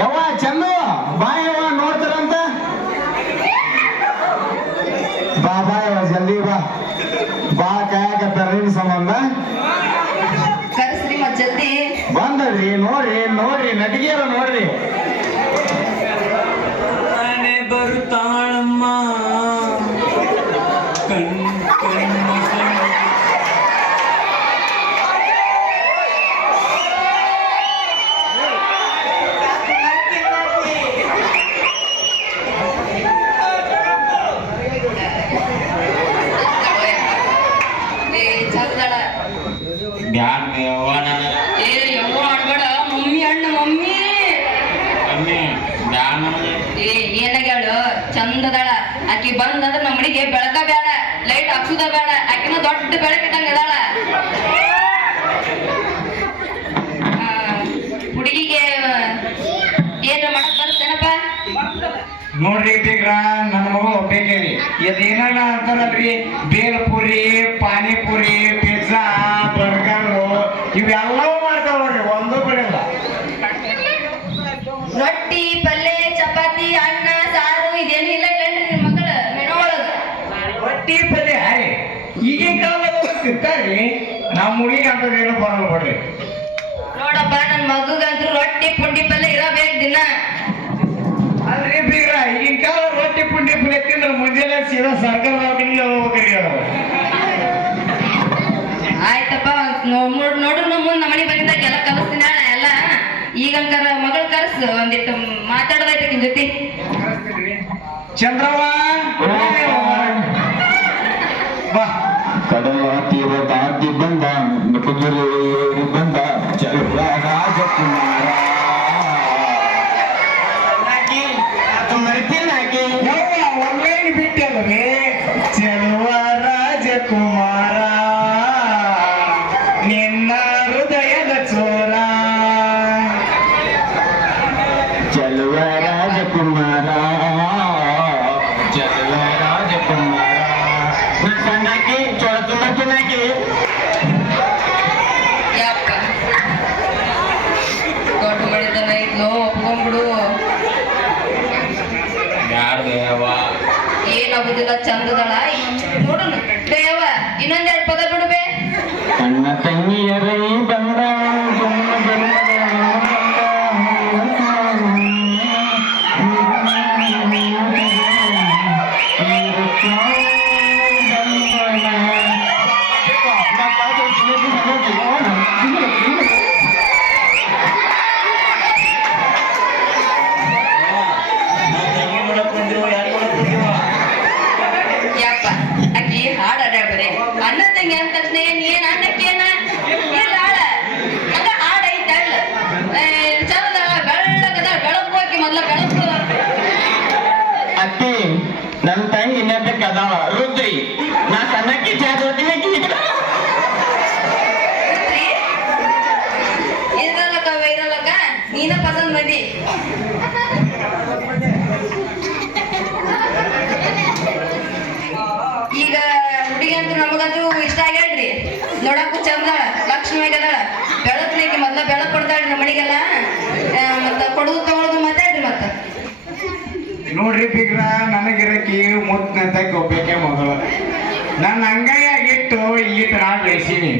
ಯವ್ವ ಚಂದು ಬಾ ಯವ್ವ ನೋಡ್ತಾರಂತ ಬಾ ಬಾ ಯವ್ವ ಜಲ್ದಿ ಬಾ ಬಾ ಕಾಯಕತ್ತಾರ ನಿನ್ ಸಂಬಂಧ ಕರೆಸ್ರಿ ಮತ್ ಜಲ್ದಿ ಬಂದಡ್ರಿ ನೋಡ್ರಿ ನೋಡ್ರಿ ನಟಿಗೆಯರ ನೋಡ್ರಿ ಬರುತ್ತಾಳಮ್ಮ ಚಂದದಾಳ ಆಕಿ ಬಂದಂದ್ರ ನಮ್ಮ ಮನಿಗೆ ಬೆಳಕ ಬೇಡ ಲೈಟ್ ಹಾಕ್ಸುದ ಬೇಡ ಆಕಿನ ದೊಡ್ಡ ಬೆಳಕಿಟ್ಟಂಗ ಅದಾಳ ಹುಡುಗಿಗೆ ಏನ್ ಮಾಡಕ್ ಬರ್ತೇನಪ್ಪ ನೋಡ್ರಿ ಬೀಗ್ರ ನನ್ನ ಮಗು ಒಬ್ಬೇಕೇರಿ ಇದೇನ ಅಂತಾರಲ್ರಿ ಬೇಲ್ಪುರಿ ಪಾನಿಪುರಿ ಪಿಜ್ಜಾ ಬರ್ಗರು ಇವೆಲ್ಲವೂ ಮಾಡ್ತಾವ ನೋಡ್ರಿ ಒಂದು ಬಿಡಲ್ಲ ರೊಟ್ಟಿ ಪಲ್ಯ ಚಪಾತಿ ಅನ್ನ ಸಾರು ಇದೇನು ಇಲ್ಲ ಕಣ್ರಿ ನಿಮ್ ಮಗಳ ಮೆನು ಒಳಗ ರೊಟ್ಟಿ ಪಲ್ಯ ಹಾರಿ ಈಗಿನ ಕಾಲದಾಗ ತಿಂತಾರ್ರಿ ನಮ್ಮ ಹುಡುಗಿ ಅಂತದೇನು ಬರಲ್ಲ ಬಿಡ್ರಿ ನೋಡಪ್ಪ ನನ್ ಮಗಗಂತೂ ರೊಟ್ಟಿ ಪುಂಡಿ ಪಲ್ಯ ಇರಬೇಕು ದಿನ ಅಲ್ರಿ ಬೀಗ್ರ ಈಗಿನ ಕಾಲ ರೊಟ್ಟಿ ಪುಂಡಿ ಪಲ್ಯ ತಿಂದ್ರೆ ಮುಂಜಾನೆ ಸೀದಾ ಸರ್ಕಾರ ದವಾಖಾನಿಗೆ ಹೋಗ್ಬೇಕ್ರಿ ಅವರು ಆಯ್ತಪ್ಪ ನೋಡು ಮುಂದ್ ನಮ್ಮನಿ ಬಂದಿದ್ದಾಗ ಎಲ್ಲ ಕಲಿಸ್ತೀನಿ ಎಲ್ಲ ಈಗಂಕರ ಮಗಳ ಕರ್ಸು ಒಂದಿಟ್ಟು ಮಾತಾಡೋದೈತೆ ನಿನ್ ಜೊತೆ ಚಂದ್ರವ್ವ ಬಾ ಕಡಲ ತೀರ ದಾಟಿ ಬಂದ ಕುದುರೆ ಬಂದ ಚಲುವ ರಾಜಕುಮಾರ ಮರ್ತಿನಾಗಿ ಒಳ್ಳೆಯ ಬಿಟ್ಟಲ್ರಿ ಚಲುವ ರಾಜಕುಮಾರ ನಿನ್ನ ಹೃದಯದ ಚೋರ ಚಲುವ ರಾಜಕುಮಾರ ಚಲುವ ರಾಜಕುಮಾರ ಚೆನ್ನಾಗಿ ಚೋಳ ತುಂಬ ಚೆನ್ನಾಗಿ ಯಾಕ ದೊಡ್ಡ ಮಾಡಿದ್ದಾನ ಇದ್ನು ಒಪ್ಕೊಂಡ್ಬಿಡು ಏನಾಗುದಿಲ್ಲ ಚಂದದಳ ನೋಡೋಣ ದೇವ ಇನ್ನೊಂದೆರಡು ಪದ ಬಿಡುವೆ ಕಣ್ಣ ತಂಗಿಯರೇ ಬಂದ ಯಪ್ಪ ಆಕಿ ಹಾಡ ಬರೀ ಅಣ್ಣ ತಂಗಿ ಅಂತ ತಕ್ಷಣ ಏನ್ ಅಣ್ಣಕ್ಕೇನ ಇಲ್ಲ ಹಾಡ ಹಂಗ ಹಾಡ ಐತಲ್ಲ ಚಂದ ಬೆಳ್ಳಗದ ಬೆಳಕು ಹಾಕಿ ಮೊದ್ಲ ಬೆಳಕು ಅತ್ತಿ ನನ್ನ ತಂಗಿ ಇನ್ನೊಬ್ಬಕ್ಕೆ ಅದಾವ ರುದ್ರಿ ನಾ ಸಣ್ಣಕ್ಕೆ ಜಾಗೃತಿನ ಇರಲ್ಲಕ್ಕ ಇರಲ್ಲಕ್ಕ ನೀನ ಪಸಂದ್ ಬಂದಿ ಈಗ ಹುಡುಗಿ ಅಂತೂ ನಮಗಂತೂ ಇಷ್ಟ ಆಗ್ಯಾಳ್ರಿ ನೋಡಕ್ಕೂ ಚಂದ ಲಕ್ಷ್ಮಿ ಆಗದಾಳ ಬೆಳಕ್ಲಿಕ್ಕೆ ಮೊದ್ಲ ಬೆಳಕ್ ಕೊಡ್ತಾಳ್ರಿ ನಮ್ಮ ಮನೆಗೆಲ್ಲ ಮತ್ತ ಕೊಡುದು ತಗೊಳೋದು ಮಾತಾಡ್ರಿ ಮತ್ತ ನೋಡ್ರಿ ಬಿಗ್ರ ನನಗಿರಕಿ ಮುತ್ತಂತ ಒಬ್ಬೇಕೆ ಮೊದಲು ನನ್ನ ಅಂಗೈಯಾಗಿಟ್ಟು ಇಲ್ಲಿ ತರ ಬೆಳೆಸೀನಿ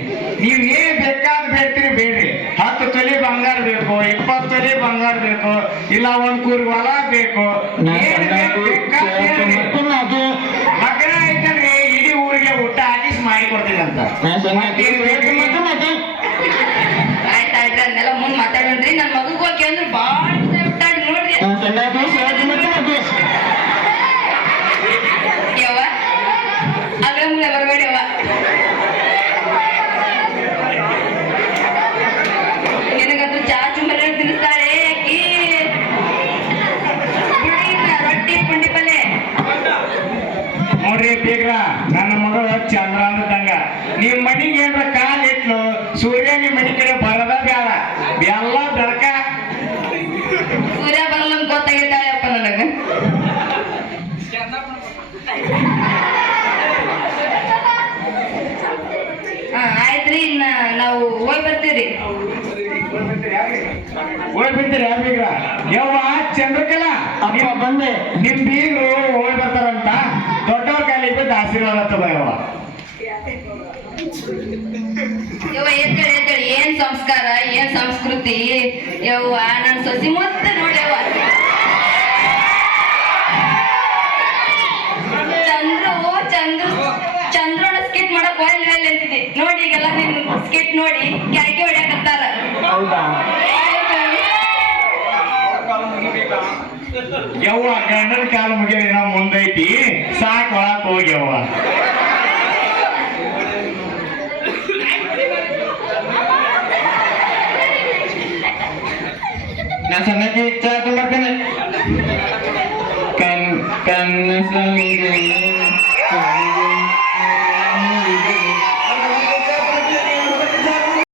ನೀವ್ ಏನ್ ಬೇಕಾದ್ ಬೇಡ್ತೀರಿ ಬೇಡ್ರಿ 10 ತೊಲಿ ಬಂಗಾರ ಬೇಕು 20 ತೊಲಿ ಬಂಗಾರ ಬೇಕು ಇಲ್ಲ ಒಂದ್ ಕೂರ್ ಹೊಲ ಬೇಕು ಮಗನ ಐತಲ್ರಿ ಇಡೀ ಊರಿಗೆ ಊಟ ಹಾಕಿಸ್ ಮಾಡಿ ಕೊಡ್ತೀನಿ ಅಂತ ಆಯ್ತಾಯ್ತು ಅದನ್ನೆಲ್ಲ ಮುಂದ್ ಮಾತಾಡೋಣ್ರಿ ನನ್ ಮಗಗ್ ಹೋಗಿ ಅಂದ್ರೆ ಬಾಳ ಬಿಟ್ಟಾಡ್ರಿ ನೋಡ್ರಿ ಯವ್ವ ಅದ್ರ ಮುಂದೆ ಬರ್ಬೇಡಿ ಯವ್ವ ನಿನಗಂತೂ ಚಾಚು ಮನೆ ತಿನ್ನಿಸ್ತಾಳೆ ಅಕ್ಕಿ ರೊಟ್ಟಿ ಪುಂಡಿ ಪಲ್ಲೆ ನೋಡ್ರಿ ಬೀಗ್ರ ನನ್ನ ಮಗಳು ಚಂದ್ರ ಅಂದಂಗ ನಿಮ್ ಮನಿಗೆ ಏನ್ರ ಕಾಲ್ ಇಟ್ಲು ಸೂರ್ಯ ನಿಮ್ ಮನಿ ಕಡೆ ಬರದ ಬ್ಯಾಡ ಎಲ್ಲ ಬೆಳಕ ಸೂರ್ಯ ಬರಲ್ಲ ಅಂತ ಗೊತ್ತಾಗಿದ್ದಾಳೆಪ್ಪ ನನಗ ಆಯ್ತ್ರಿ ಇನ್ನ ನಾವು ಹೋಗಿ ಬರ್ತೀವ್ರಿ ಹೋಗಿ ಬಿಡ್ತೀರಿ ಬೀಗ್ರ ಬಂದೆ. ನಿಮ್ ಬೀಗರು ಹೋಗಿ ಬರ್ತಾರಂತ ದೊಡ್ಡವ್ರ ಕಾಲಿಗೆ ಬಿದ್ದು ಆಶೀರ್ವಾದ ತಗೋಯವ. ಯವ್ವ ಎದ್ದೇಳಿ ಎದ್ದೇಳಿ, ಏನ್ ಸಂಸ್ಕಾರ ಏನ್ ಸಂಸ್ಕೃತಿ ಯವ್ವ. ನನ್ ಸೊಸಿ ಮತ್ತೆ ನೋಡ್ಯವ್ವ, ಚಂದ್ರನ ಸ್ಕಿಟ್ ಮಾಡಕ್ ಒಳ್ಳೆ ಒಳ್ಳೆ ಅಂತಿದ್ದೆ ನೋಡಿ. ಈಗೆಲ್ಲ ನಿನ್ ಸ್ಕಿಟ್ ನೋಡಿ ಕ್ಯಾಕಿ ಹೊಡ್ಯಾಕತ್ತಾರ. ಹೌದಾ? ಯವ್ವ ಗಂಡನ ಕಾಲ ಮುಗಿದ ನಾವು ಮುಂದೈತಿ, ಸಾಕ್ ಒಳಕ್ ಹೋಗ್ಯವ್ವ. ನಾ ಸಣ್ಣಕ್ಕೆ ಚಾ ತುಂಬರ್ತೇನೆ. ಕನಸಲ್ಲಿದೆ